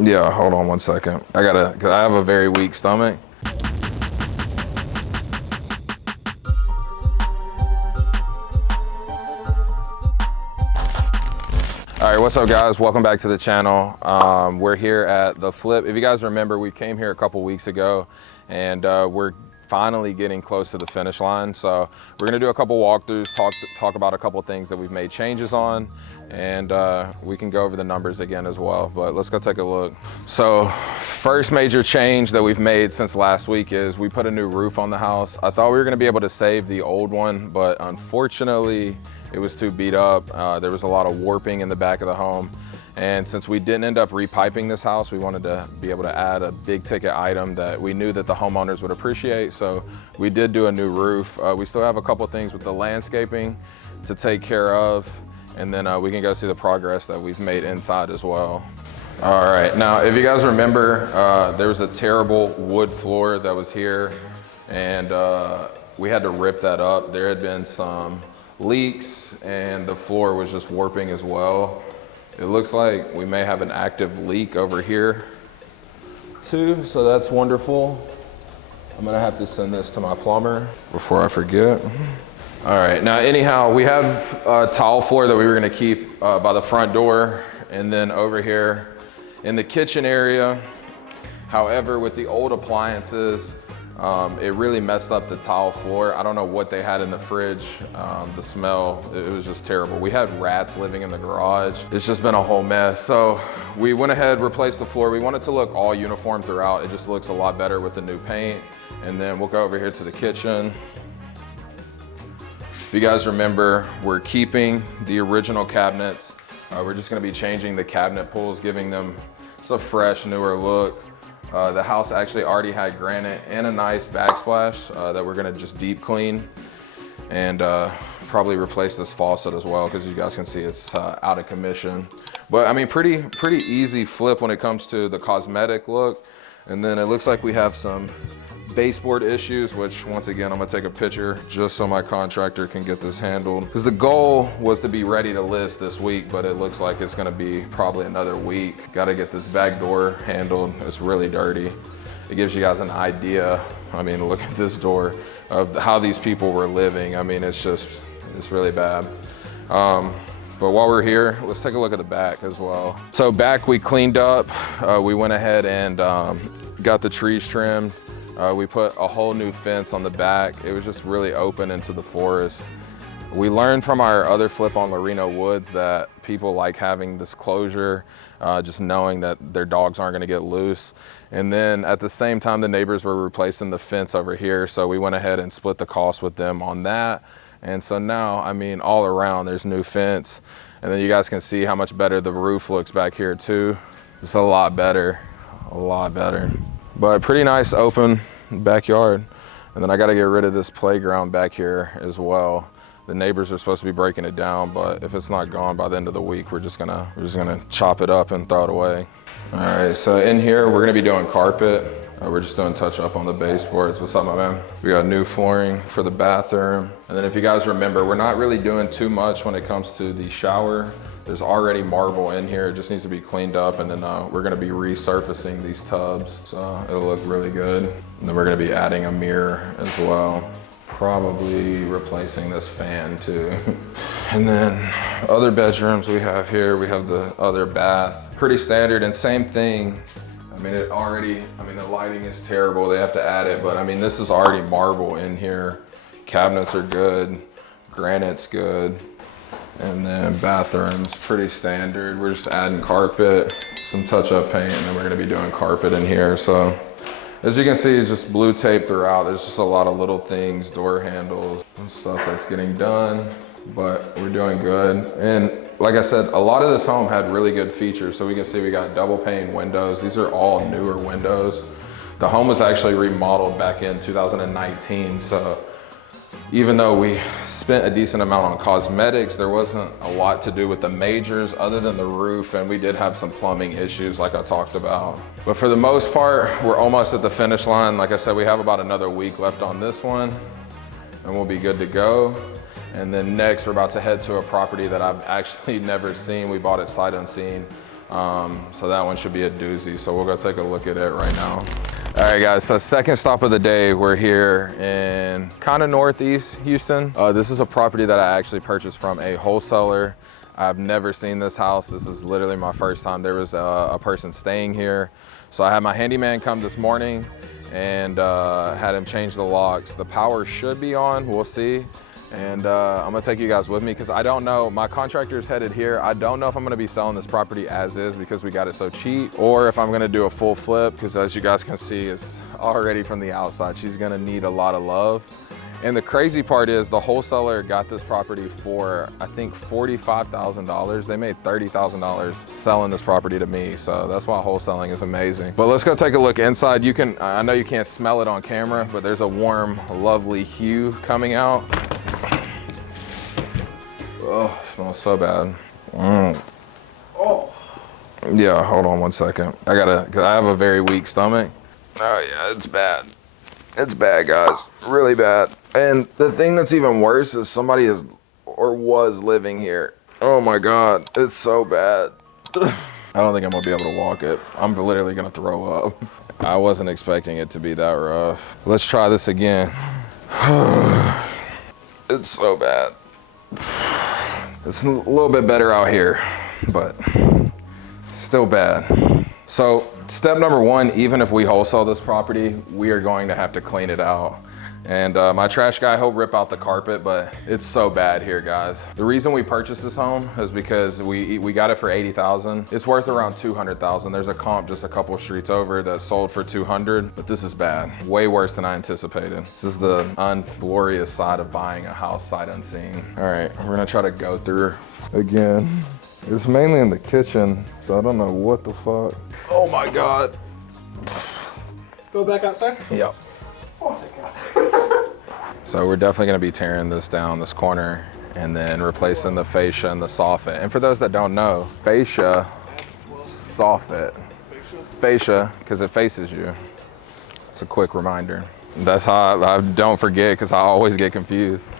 Yeah, hold on one second. Cause I have a very weak stomach. All right, what's up guys? Welcome back to the channel. We're here at the Flip. If you guys remember, we came here a couple weeks ago and we're finally getting close to the finish line. So we're gonna do a couple walkthroughs, talk about a couple things that we've made changes on, and we can go over the numbers again as well, but let's go take a look. So first major change that we've made since last week is we put a new roof on the house. I thought we were gonna be able to save the old one, but unfortunately, it was too beat up. There was a lot of warping in the back of the home. And since we didn't end up repiping this house, we wanted to be able to add a big ticket item that we knew that the homeowners would appreciate. So we did do a new roof. We still have a couple things with the landscaping to take care of. And then we can go see the progress that we've made inside as well. All right, now if you guys remember, there was a terrible wood floor that was here and we had to rip that up. There had been some leaks and the floor was just warping as well. It looks like we may have an active leak over here too, so that's wonderful. I'm gonna have to send this to my plumber before I forget. All right, now anyhow, we have a tile floor that we were gonna keep by the front door and then over here in the kitchen area. However, with the old appliances, it really messed up the tile floor. I don't know what they had in the fridge. The smell, it was just terrible. We had rats living in the garage. It's just been a whole mess. So we went ahead, replaced the floor. We want it to look all uniform throughout. It just looks a lot better with the new paint. And then we'll go over here to the kitchen. If you guys remember, we're keeping the original cabinets. We're just gonna be changing the cabinet pulls, giving them just a fresh, newer look. The house actually already had granite and a nice backsplash that we're gonna just deep clean and probably replace this faucet as well because you guys can see it's out of commission. But I mean, pretty easy flip when it comes to the cosmetic look. And then it looks like we have some baseboard issues, which once again, I'm gonna take a picture just so my contractor can get this handled. Because the goal was to be ready to list this week, but it looks like it's gonna be probably another week. Gotta get this back door handled. It's really dirty. It gives you guys an idea. I mean, look at this door of how these people were living. I mean, it's really bad. But while we're here, let's take a look at the back as well. So back we cleaned up. We went ahead and got the trees trimmed. We put a whole new fence on the back. It was just really open into the forest. We learned from our other flip on Loreno Woods that people like having this closure, just knowing that their dogs aren't gonna get loose. And then at the same time, the neighbors were replacing the fence over here. So we went ahead and split the cost with them on that. And so now, I mean, all around there's new fence. And then you guys can see how much better the roof looks back here too. It's a lot better, a lot better. But pretty nice open backyard. And then I gotta get rid of this playground back here as well. The neighbors are supposed to be breaking it down, but if it's not gone by the end of the week, we're just gonna chop it up and throw it away. All right, so in here, we're gonna be doing carpet. We're just doing touch up on the baseboards. What's up, my man? We got new flooring for the bathroom. And then if you guys remember, we're not really doing too much when it comes to the shower. There's already marble in here. It just needs to be cleaned up. And then we're gonna be resurfacing these tubs. So it'll look really good. And then we're gonna be adding a mirror as well. Probably replacing this fan too. And then other bedrooms we have here, we have the other bath. Pretty standard and same thing. I mean, the lighting is terrible. They have to add it, but I mean, this is already marble in here. Cabinets are good, granite's good. And then bathrooms, pretty standard. We're just adding carpet, some touch-up paint, and then we're gonna be doing carpet in here. So as you can see, it's just blue tape throughout. There's just a lot of little things, door handles, and stuff that's getting done, but we're doing good. And like I said, a lot of this home had really good features. So we can see we got double pane windows. These are all newer windows. The home was actually remodeled back in 2019. So even though we spent a decent amount on cosmetics, there wasn't a lot to do with the majors other than the roof, and we did have some plumbing issues like I talked about. But for the most part, we're almost at the finish line. Like I said, we have about another week left on this one, and we'll be good to go. And then next, we're about to head to a property that I've actually never seen. We bought it sight unseen So that one should be a doozy. So we'll go take a look at it right now. All right, guys, so second stop of the day, we're here in kind of northeast Houston. This is a property that I actually purchased from a wholesaler. I've never seen this house. This is literally my first time. There was a person staying here. So I had my handyman come this morning and had him change the locks. The power should be on, we'll see. And I'm gonna take you guys with me because I don't know, my contractor is headed here. I don't know if I'm gonna be selling this property as is because we got it so cheap, or if I'm gonna do a full flip, because as you guys can see, it's already from the outside. She's gonna need a lot of love. And the crazy part is the wholesaler got this property for, I think, $45,000. They made $30,000 selling this property to me. So that's why wholesaling is amazing. But let's go take a look inside. You can, I know you can't smell it on camera, but there's a warm, lovely hue coming out. Oh, it smells so bad. Oh. Yeah, hold on one second. Cause I have a very weak stomach. Oh yeah, it's bad. It's bad, guys, really bad. And the thing that's even worse is somebody is or was living here. Oh my God, it's so bad. I don't think I'm gonna be able to walk it. I'm literally gonna throw up. I wasn't expecting it to be that rough. Let's try this again. It's so bad. It's a little bit better out here, but still bad. So step number one, even if we wholesale this property, we are going to have to clean it out. And my trash guy, he'll rip out the carpet, but it's so bad here, guys. The reason we purchased this home is because we got it for $80,000. It's worth around $200,000. There's a comp just a couple streets over that sold for $200, but this is bad. Way worse than I anticipated. This is the unglorious side of buying a house sight unseen. All right, we're gonna try to go through again. It's mainly in the kitchen, so I don't know what the fuck. Oh my God. Go back outside? Yep. Oh my God. So we're definitely gonna be tearing this down, this corner, and then replacing the fascia and the soffit. And for those that don't know, fascia, soffit. Fascia, because it faces you. It's a quick reminder. That's how I don't forget, because I always get confused.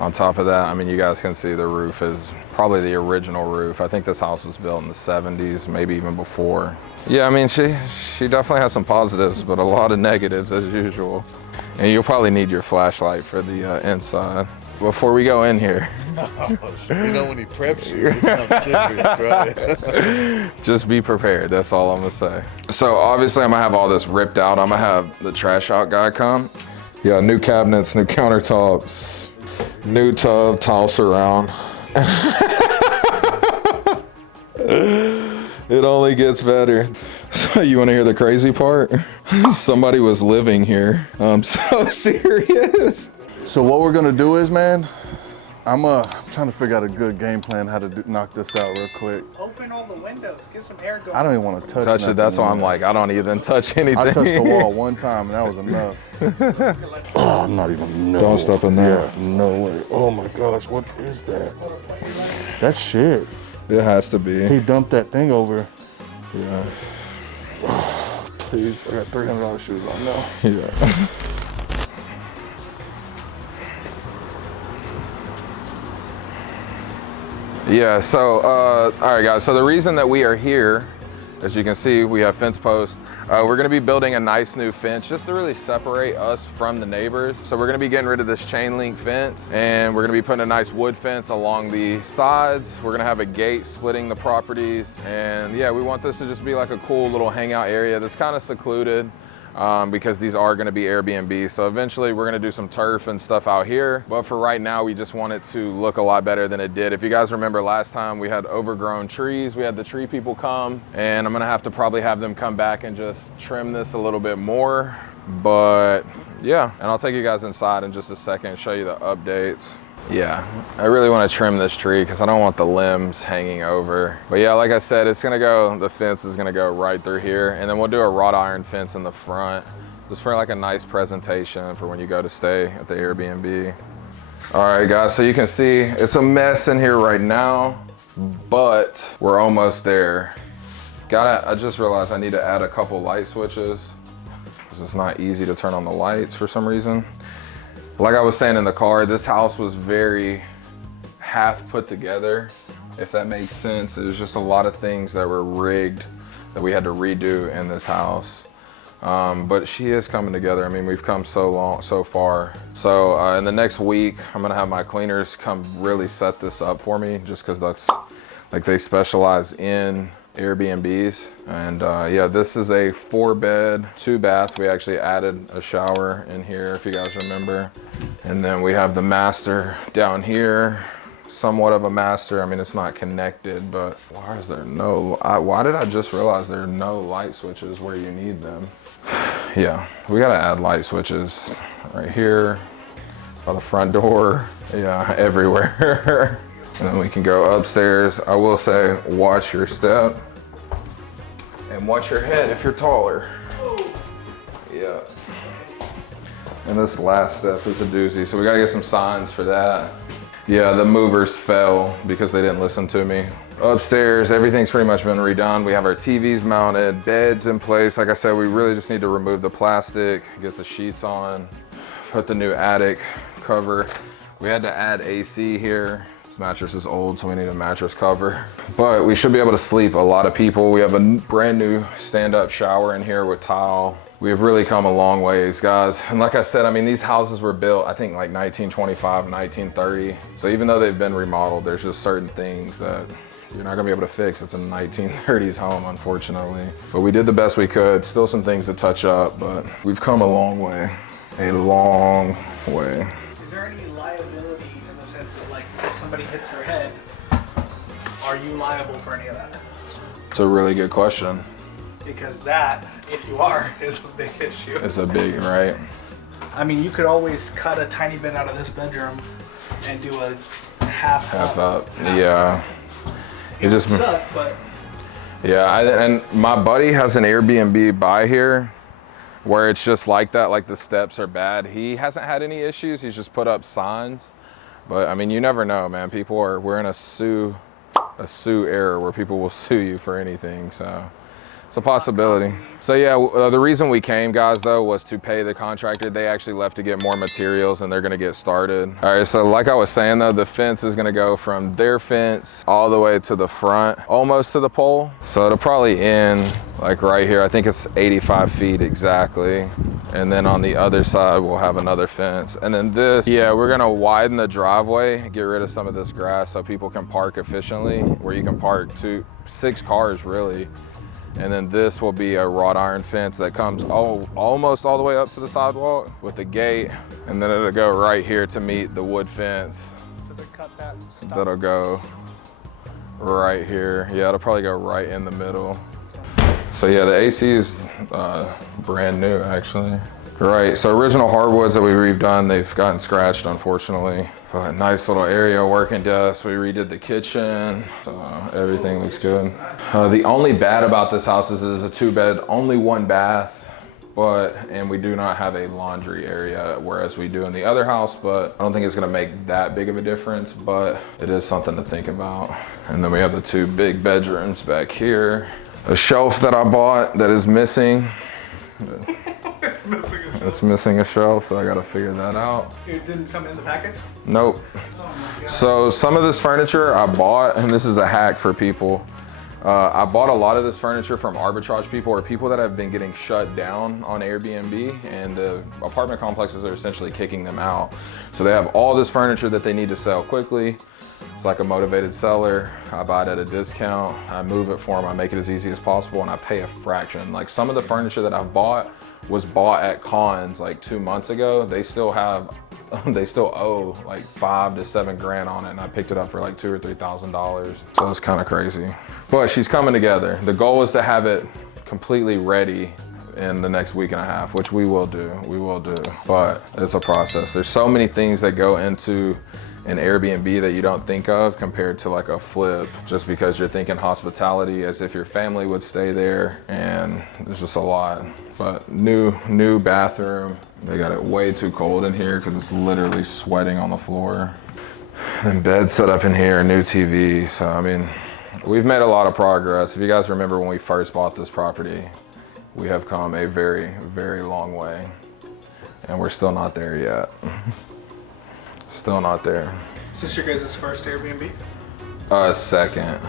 On top of that, I mean, you guys can see the roof is probably the original roof. I think this house was built in the 70s, maybe even before. Yeah, I mean, she definitely has some positives, but a lot of negatives as usual. And you'll probably need your flashlight for the inside. Before we go in here. You know, when he preps you, it's not serious, right? Just be prepared, that's all I'm gonna say. So obviously I'm gonna have all this ripped out. I'm gonna have the trash out guy come. Yeah, new cabinets, new countertops, new tub, tile surround. It only gets better. So you wanna hear the crazy part? Somebody was living here. I'm so serious. So what we're gonna do is, man, I'm trying to figure out a good game plan how to knock this out real quick. Open all the windows, get some air going. I don't even want to touch it. That's why I'm like, I don't even touch anything. I touched the wall one time and that was enough. Oh, I'm not even, no. Don't step in there. Yeah, no way. Oh my gosh, what is that? That's shit. It has to be. He dumped that thing over. Yeah. Please, I got $300 shoes on now. Yeah. Yeah, so, all right guys, so the reason that we are here, as you can see, we have fence posts. We're gonna be building a nice new fence just to really separate us from the neighbors. So we're gonna be getting rid of this chain link fence and we're gonna be putting a nice wood fence along the sides. We're gonna have a gate splitting the properties. And yeah, we want this to just be like a cool little hangout area that's kind of secluded. Because these are gonna be Airbnb. So eventually we're gonna do some turf and stuff out here. But for right now, we just want it to look a lot better than it did. If you guys remember last time, we had overgrown trees. We had the tree people come and I'm gonna have to probably have them come back and just trim this a little bit more. But yeah, and I'll take you guys inside in just a second and show you the updates. Yeah, I really want to trim this tree because I don't want the limbs hanging over. But yeah, like I said, it's gonna go, the fence is gonna go right through here, and then we'll do a wrought iron fence in the front, just for like a nice presentation for when you go to stay at the Airbnb. All right guys, so you can see it's a mess in here right now, but we're almost there. I just realized I need to add a couple light switches because it's not easy to turn on the lights for some reason. Like I was saying in the car, this house was very half put together. if that makes sense. There's just a lot of things that were rigged that we had to redo in this house. But she is coming together. I mean, we've come so far. So in the next week, I'm gonna have my cleaners come really set this up for me, just cause that's, like, they specialize in Airbnbs. And yeah, this is a 4-bed, 2-bath. We actually added a shower in here, if you guys remember. And then we have the master down here. Somewhat of a master. I mean, it's not connected, but why is there no, why did I just realize there are no light switches where you need them? Yeah, we gotta add light switches right here, by the front door, yeah, everywhere. And then we can go upstairs. I will say, watch your step and watch your head if you're taller. Yeah. And this last step is a doozy, so we gotta get some signs for that. Yeah, the movers fell because they didn't listen to me. Upstairs, everything's pretty much been redone. We have our TVs mounted, beds in place. Like I said, we really just need to remove the plastic, get the sheets on, put the new attic cover. We had to add AC here. This mattress is old, so we need a mattress cover. But we should be able to sleep. A lot of people. We have a brand new stand-up shower in here with tile. We have really come a long ways, guys. And like I said, I mean, these houses were built, I think, like 1925, 1930. So even though they've been remodeled, there's just certain things that you're not gonna be able to fix. It's a 1930s home, unfortunately. But we did the best we could. Still some things to touch up, but we've come a long way. A long way. Is there any liability in the sense of, like, if somebody hits their head, are you liable for any of that? It's a really good question. Because that, if you are, is a big issue. It's a big, right? I mean, you could always cut a tiny bit out of this bedroom and do a half up. Yeah. It just suck, but yeah. And my buddy has an Airbnb by here where it's just like that, like the steps are bad. He hasn't had any issues. He's just put up signs. But I mean, you never know, man. We're in a sue era where people will sue you for anything. So it's a possibility. So yeah, the reason we came, guys, though, was to pay the contractor. They actually left to get more materials and they're gonna get started. All right, so like I was saying though, the fence is gonna go from their fence all the way to the front, almost to the pole. So it'll probably end like right here. I think it's 85 feet exactly. And then on the other side, we'll have another fence. And then this, yeah, we're gonna widen the driveway, get rid of some of this grass so people can park efficiently, where you can park 6 cars really. And then this will be a wrought iron fence that comes almost all the way up to the sidewalk with the gate. And then it'll go right here to meet the wood fence. does it cut that stuff? That'll go right here. Yeah, it'll probably go right in the middle. So yeah, the AC is brand new actually. Right, so original hardwoods that we redone, they've gotten scratched unfortunately. But nice little area, working desk. We redid the kitchen, so everything looks good. The only bad about this house is it is a 2-bed, only 1 bath, and we do not have a laundry area, whereas we do in the other house, but I don't think it's gonna make that big of a difference, but it is something to think about. And then we have the 2 big bedrooms back here. A shelf that I bought that is missing. It's missing a shelf, so I gotta figure that out. It didn't come in the package? Nope. Oh my God. So some of this furniture I bought, and this is a hack for people. I bought a lot of this furniture from arbitrage people or people that have been getting shut down on Airbnb, and the apartment complexes are essentially kicking them out. So they have all this furniture that they need to sell quickly. It's like a motivated seller. I buy it at a discount. I move it for them. I make it as easy as possible, and I pay a fraction. Like some of the furniture that I've bought was bought at cons like 2 months ago. They still owe like $5 to $7 grand on it, and I picked it up for like $2,000 or $3,000. So it's kind of crazy. But she's coming together. The goal is to have it completely ready in the next week and a half, which we will do. But it's a process. There's so many things that go into an Airbnb that you don't think of compared to like a flip, just because you're thinking hospitality as if your family would stay there, and there's just a lot. But new bathroom. They got it way too cold in here because it's literally sweating on the floor. And bed set up in here, new TV. So I mean, we've made a lot of progress. If you guys remember when we first bought this property, we have come a very, very long way, and we're still not there yet. Still not there. Is this your guys' first Airbnb? Second.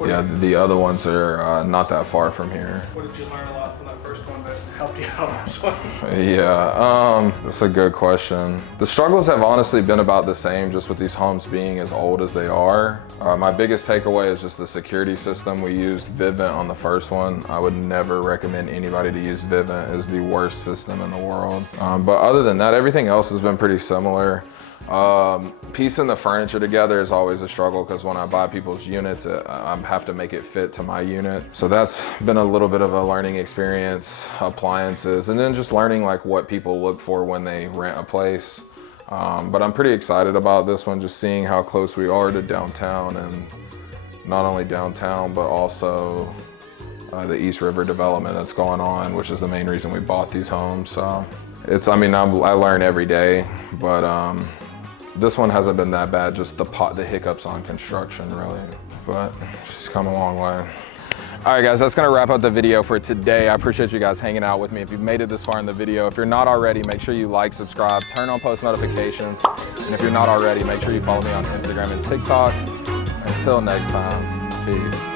Yeah, the other ones are not that far from here. What did you learn a lot from that first one that helped you out on this one? Yeah, that's a good question. The struggles have honestly been about the same, just with these homes being as old as they are. My biggest takeaway is just the security system. We used Vivint on the first one. I would never recommend anybody to use Vivint. It's the worst system in the world. But other than that, everything else has been pretty similar. Piecing the furniture together is always a struggle because when I buy people's units, I have to make it fit to my unit. So that's been a little bit of a learning experience, appliances, and then just learning like what people look for when they rent a place. But I'm pretty excited about this one, just seeing how close we are to downtown, and not only downtown, but also the East River development that's going on, which is the main reason we bought these homes. So I learn every day, but this one hasn't been that bad, just the hiccups on construction really, but she's come a long way. All right guys, that's gonna wrap up the video for today. I appreciate you guys hanging out with me. If you've made it this far in the video, if you're not already, make sure you like, subscribe, turn on post notifications. And if you're not already, make sure you follow me on Instagram and TikTok. Until next time, peace.